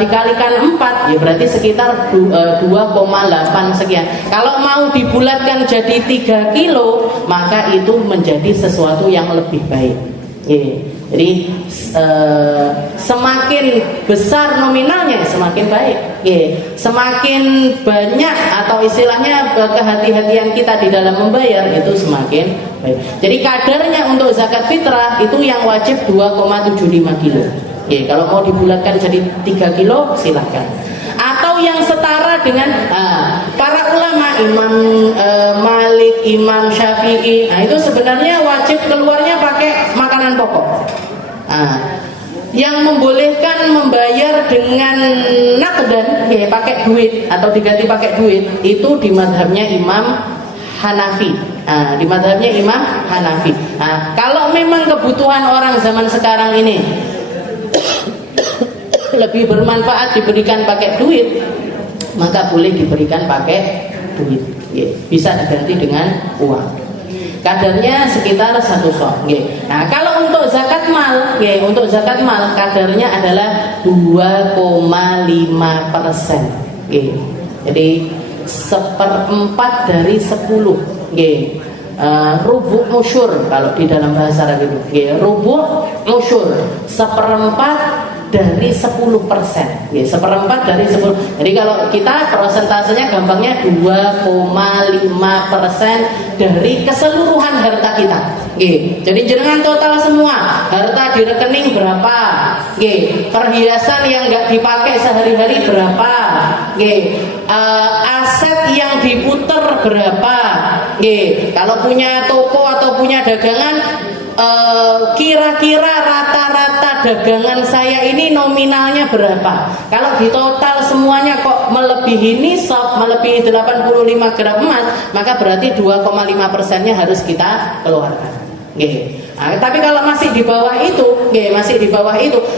dikalikan 4 ya berarti sekitar 2,8 sekian. Kalau mau dibulatkan jadi 3 kilo, maka itu menjadi sesuatu yang lebih baik. Jadi semakin besar nominalnya semakin baik. Semakin banyak atau istilahnya kehati-hatian kita di dalam membayar itu semakin baik. Jadi kadarnya untuk zakat fitrah itu yang wajib 2,75 kilo. Kalau mau dibulatkan jadi 3 kilo silahkan. Atau yang setara dengan para ulama, Imam Malik, Imam Syafi'i, nah itu sebenarnya wajib keluarnya pakai makanan pokok. Yang membolehkan membayar dengan nakdan, pakai duit atau diganti pakai duit, itu di madhabnya Imam Hanafi. Di madhabnya Imam Hanafi. Kalau memang kebutuhan orang zaman sekarang ini lebih bermanfaat diberikan pakai duit, maka boleh diberikan pakai duit. Bisa diganti dengan uang. Kadarnya sekitar 1 sok. Nah, kalau untuk zakat mal, kadarnya adalah 2,5%. Jadi 1/4 dari 10. Rubu' musyur kalau di dalam bahasa Arab itu. Rubu' musyur 1/4 dari 10%. 1/4 dari 10. Jadi kalau kita persentasenya gampangnya 2,5% dari keseluruhan harta kita. Jadi jenengan total semua harta di rekening berapa? Perhiasan yang nggak dipakai sehari-hari berapa? Aset yang diputer berapa? Kalau punya toko atau punya dagangan, kira-kira rata-rata dagangan saya ini nominalnya berapa? Kalau di total semuanya kok melebihi nisab, melebihi 85 gram emas, maka berarti 2,5%-nya harus kita keluarkan. Tapi kalau masih di bawah itu,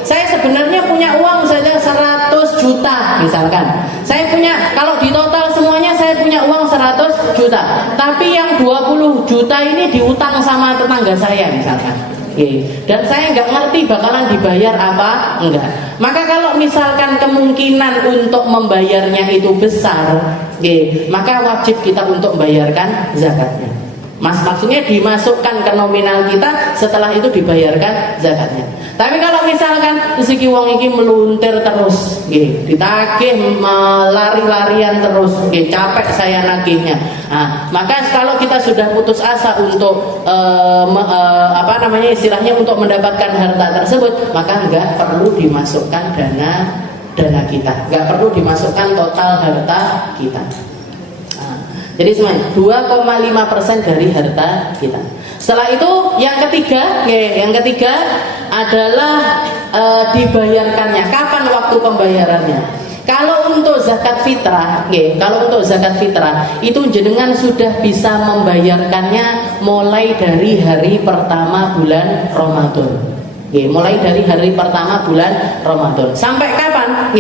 saya sebenarnya punya uang saja 100 juta misalkan. Saya punya, kalau di total semuanya saya punya uang 100 juta. Tapi yang 20 juta ini diutang sama tetangga saya misalkan. Dan saya nggak ngerti bakalan dibayar apa enggak. Maka kalau misalkan kemungkinan untuk membayarnya itu besar, maka wajib kita untuk membayarkan zakatnya. Maksudnya dimasukkan ke nominal kita, setelah itu dibayarkan zakatnya. Tapi kalau misalkan rezeki wong iki meluntir terus, nggih, ditagih lari-larian terus, nggih, capek saya nagihnya. Nah, maka kalau kita sudah putus asa untuk istilahnya untuk mendapatkan harta tersebut, maka enggak perlu dimasukkan dana kita, enggak perlu dimasukkan total harta kita. Jadi semuanya 2,5% dari harta kita. Setelah itu yang ketiga adalah dibayarkannya. Kapan waktu pembayarannya? Kalau untuk zakat fitrah, itu jenengan sudah bisa membayarkannya mulai dari hari pertama bulan Ramadan. Mulai dari hari pertama bulan Ramadan. Sampai kapan?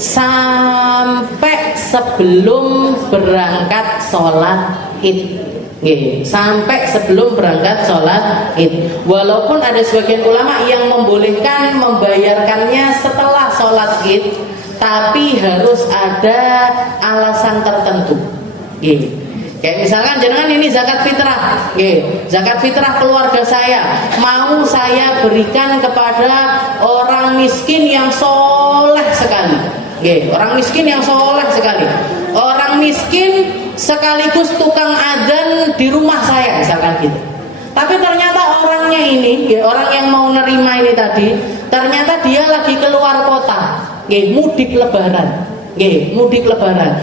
Sampai sebelum berangkat sholat Id. Sampai sebelum berangkat sholat Id. Walaupun ada sebagian ulama yang membolehkan membayarkannya setelah sholat Id, tapi harus ada alasan tertentu. Kayak misalkan jenengan ini zakat fitrah, zakat fitrah keluarga saya mau saya berikan kepada orang miskin yang soleh sekali, orang miskin yang soleh sekali, orang miskin sekaligus tukang adzan di rumah saya misalkan gitu. Tapi ternyata orangnya ini, orang yang mau nerima ini tadi, ternyata dia lagi keluar kota, mudik lebaran. Mudik lebaran.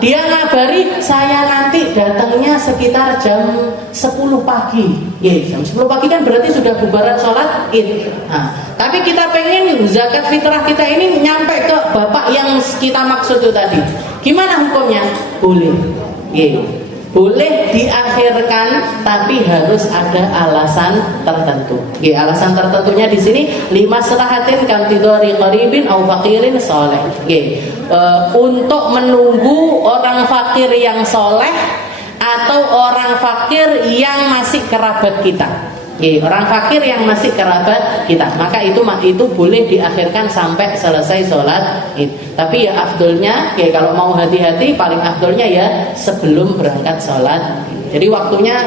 Dia ngabari saya nanti datangnya sekitar jam 10 pagi. Jam 10 pagi kan berarti sudah bubaran sholat Id. Tapi kita pengen zakat fitrah kita ini nyampe ke bapak yang kita maksud itu tadi. Gimana hukumnya? Boleh. Boleh diakhirkan, tapi harus ada alasan tertentu. Alasan tertentunya di sini limaslahatin kantidori qaribin au faqirin soleh. Untuk menunggu orang fakir yang soleh atau orang fakir yang masih kerabat kita. Orang fakir yang masih kerabat kita, maka itu boleh diakhirkan sampai selesai sholat Id. Tapi ya afdolnya, kalau mau hati-hati, paling afdolnya ya sebelum berangkat sholat Id. Jadi waktunya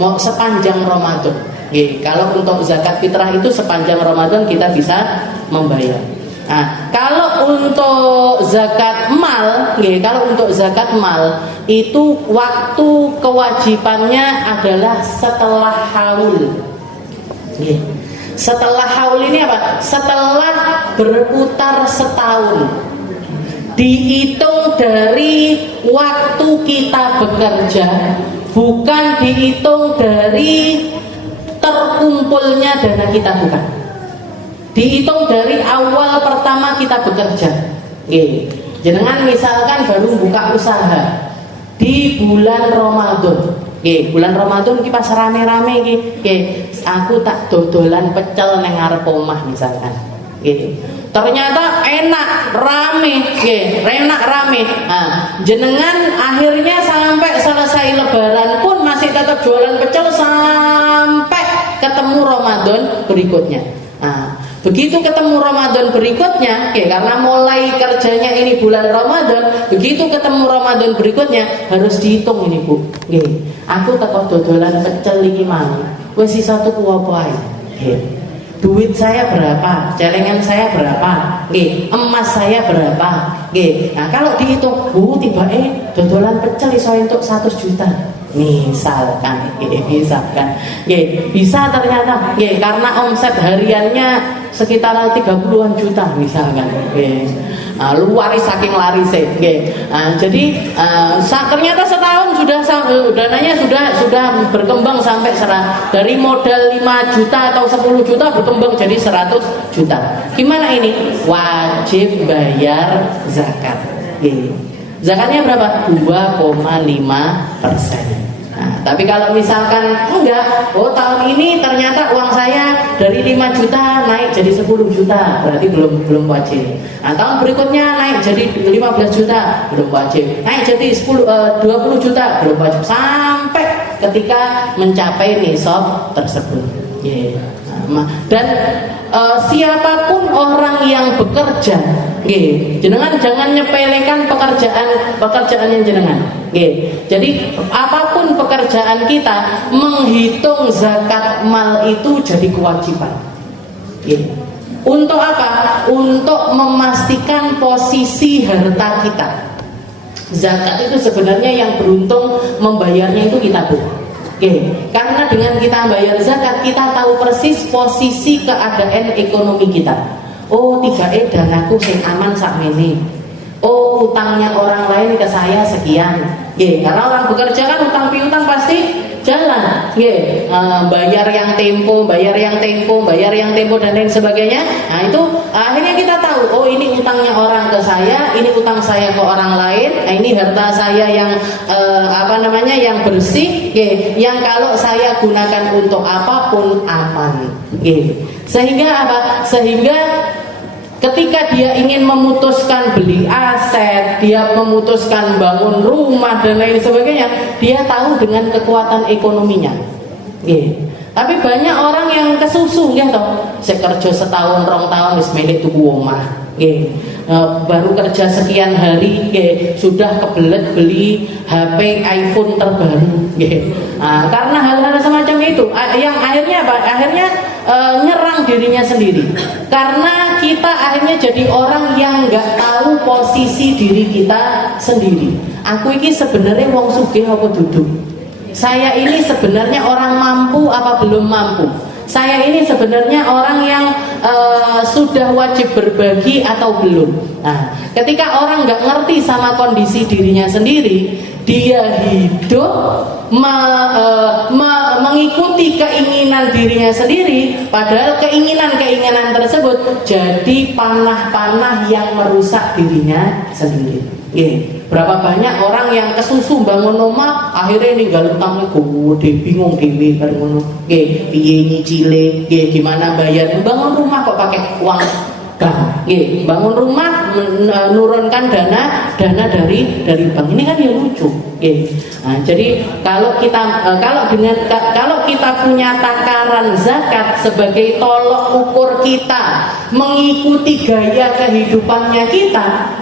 mau sepanjang Ramadan. Kalau untuk zakat fitrah itu sepanjang Ramadan kita bisa membayar. Kalau untuk zakat mal, itu waktu kewajibannya adalah setelah haul. Setelah haul ini apa? Setelah berputar setahun. Dihitung dari waktu kita bekerja, bukan dihitung dari terkumpulnya dana kita, bukan. Dihitung dari awal pertama kita bekerja. Jenengan misalkan baru buka usaha di bulan Ramadan. Bulan Ramadan kita pas rame-rame aku tak dodolan pecel nang ngarep omah misalkan. Ternyata enak rame. Jenengan akhirnya sampai selesai lebaran pun masih tetap jualan pecel sampai ketemu Ramadan berikutnya. Begitu ketemu Ramadan berikutnya, karena mulai kerjanya ini bulan Ramadan, begitu ketemu Ramadan berikutnya harus dihitung ini, Bu. Aku takut dodolan pecel iki mang. Wis sisa tuku apa ae? Duit saya berapa? Celengan saya berapa? Emas saya berapa? Nah, kalau dihitung, tibake dodolan pecel iso entuk 100 juta. Misalkan, bisa ternyata, karena omset hariannya sekitar 30-an juta misalkan. Luar saking larisnya. Jadi ternyata setahun sudah dananya sudah berkembang sampai dari modal 5 juta atau 10 juta berkembang jadi 100 juta. Gimana ini? Wajib bayar zakat. Zakatnya berapa? 2,5%. Tapi kalau misalkan enggak, tahun ini ternyata uang saya dari 5 juta naik jadi 10 juta, berarti belum wajib. Tahun berikutnya naik jadi 15 juta, belum wajib. Naik jadi 20 juta, belum wajib. Sampai ketika mencapai nisab tersebut. Dan siapapun orang yang bekerja, nggih, jenengan jangan nyepelekan pekerjaan yang jenengan. Nggih. Jadi apapun pekerjaan kita, menghitung zakat mal itu jadi kewajiban. Nggih. Untuk apa? Untuk memastikan posisi harta kita. Zakat itu sebenarnya yang beruntung membayarnya itu kita, Bu. Oke, karena dengan kita bayar zakat, kita tahu persis posisi keadaan ekonomi kita. Oh, tiga danaku sing aman sakmene. Oh, utangnya orang lain ke saya sekian. Oke, karena orang bekerja kan utang piutang pasti jalan. Oke, bayar yang tempo, bayar yang tempo dan lain sebagainya. Nah, itu akhirnya kita tahu, oh ini utangnya orang ke saya, ini utang saya ke orang lain. Nah, ini harta saya yang yang bersih, yang kalau saya gunakan untuk apapun aman. Sehingga apa? Sehingga ketika dia ingin memutuskan beli aset, dia memutuskan bangun rumah dan lain sebagainya, dia tahu dengan kekuatan ekonominya. Tapi banyak orang yang kesusu, ya toh, saya kerja setahun, 2 tahun, wis milik tuku omah. Baru kerja sekian hari, sudah kebelet beli HP iPhone terbaru. Karena hal-hal semacam itu, yang akhirnya apa? Akhirnya nyerang dirinya sendiri. Karena kita akhirnya jadi orang yang nggak tahu posisi diri kita sendiri. Aku ini sebenarnya wong sugih apa duduk? Saya ini sebenarnya orang mampu apa belum mampu? Saya ini sebenarnya orang yang sudah wajib berbagi atau belum? Nah, ketika orang nggak ngerti sama kondisi dirinya sendiri, dia hidup mengikuti keinginan dirinya sendiri, padahal keinginan tersebut jadi panah-panah yang merusak dirinya sendiri. Berapa banyak orang yang kesusu bangun rumah, akhirnya ninggal utangnya gede, bingung dewe bareng ngono. Piye nyicile, gimana bayar? Bangun rumah kok pakai uang bank. Bangun rumah menurunkan dana dari bank. Ini kan ya lucu. Nah, jadi kalau kita punya takaran zakat sebagai tolok ukur kita mengikuti gaya kehidupannya kita,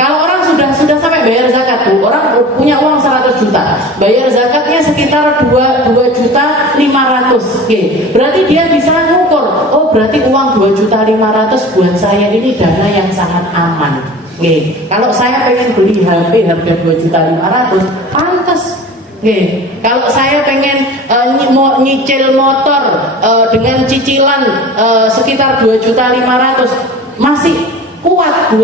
kalau orang sudah sampai bayar zakat tuh, orang punya uang 100 juta, bayar zakatnya sekitar 2.500.000, berarti dia bisa ngukur, oh berarti uang 2.500.000 buat saya ini dana yang sangat aman. Kalau saya pengen beli HP harga 2.500.000, pantas. Kalau saya pengen nyicil motor dengan cicilan sekitar 2.500.000, masih kuat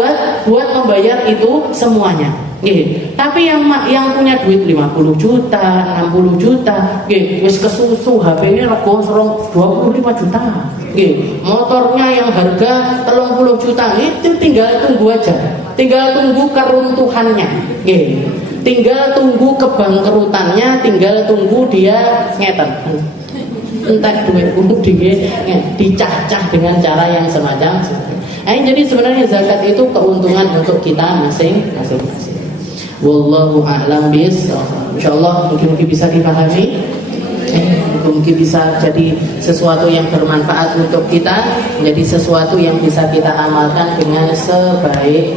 buat membayar itu semuanya. Tapi yang punya duit 50 juta, 60 juta, wis kesusu, HP ini rego 25 juta. Motornya yang harga 30 juta, itu tinggal tunggu aja. Tinggal tunggu keruntuhannya. Tinggal tunggu kebangkrutannya, tinggal tunggu dia ngeten. Entek duit untuk dicacah dengan cara yang semacam. Jadi sebenarnya zakat itu keuntungan untuk kita masing-masing. Wallahu a'lam bishawab. Insyaallah mungkin bisa dipahami, mungkin bisa jadi sesuatu yang bermanfaat untuk kita, menjadi sesuatu yang bisa kita amalkan dengan sebaik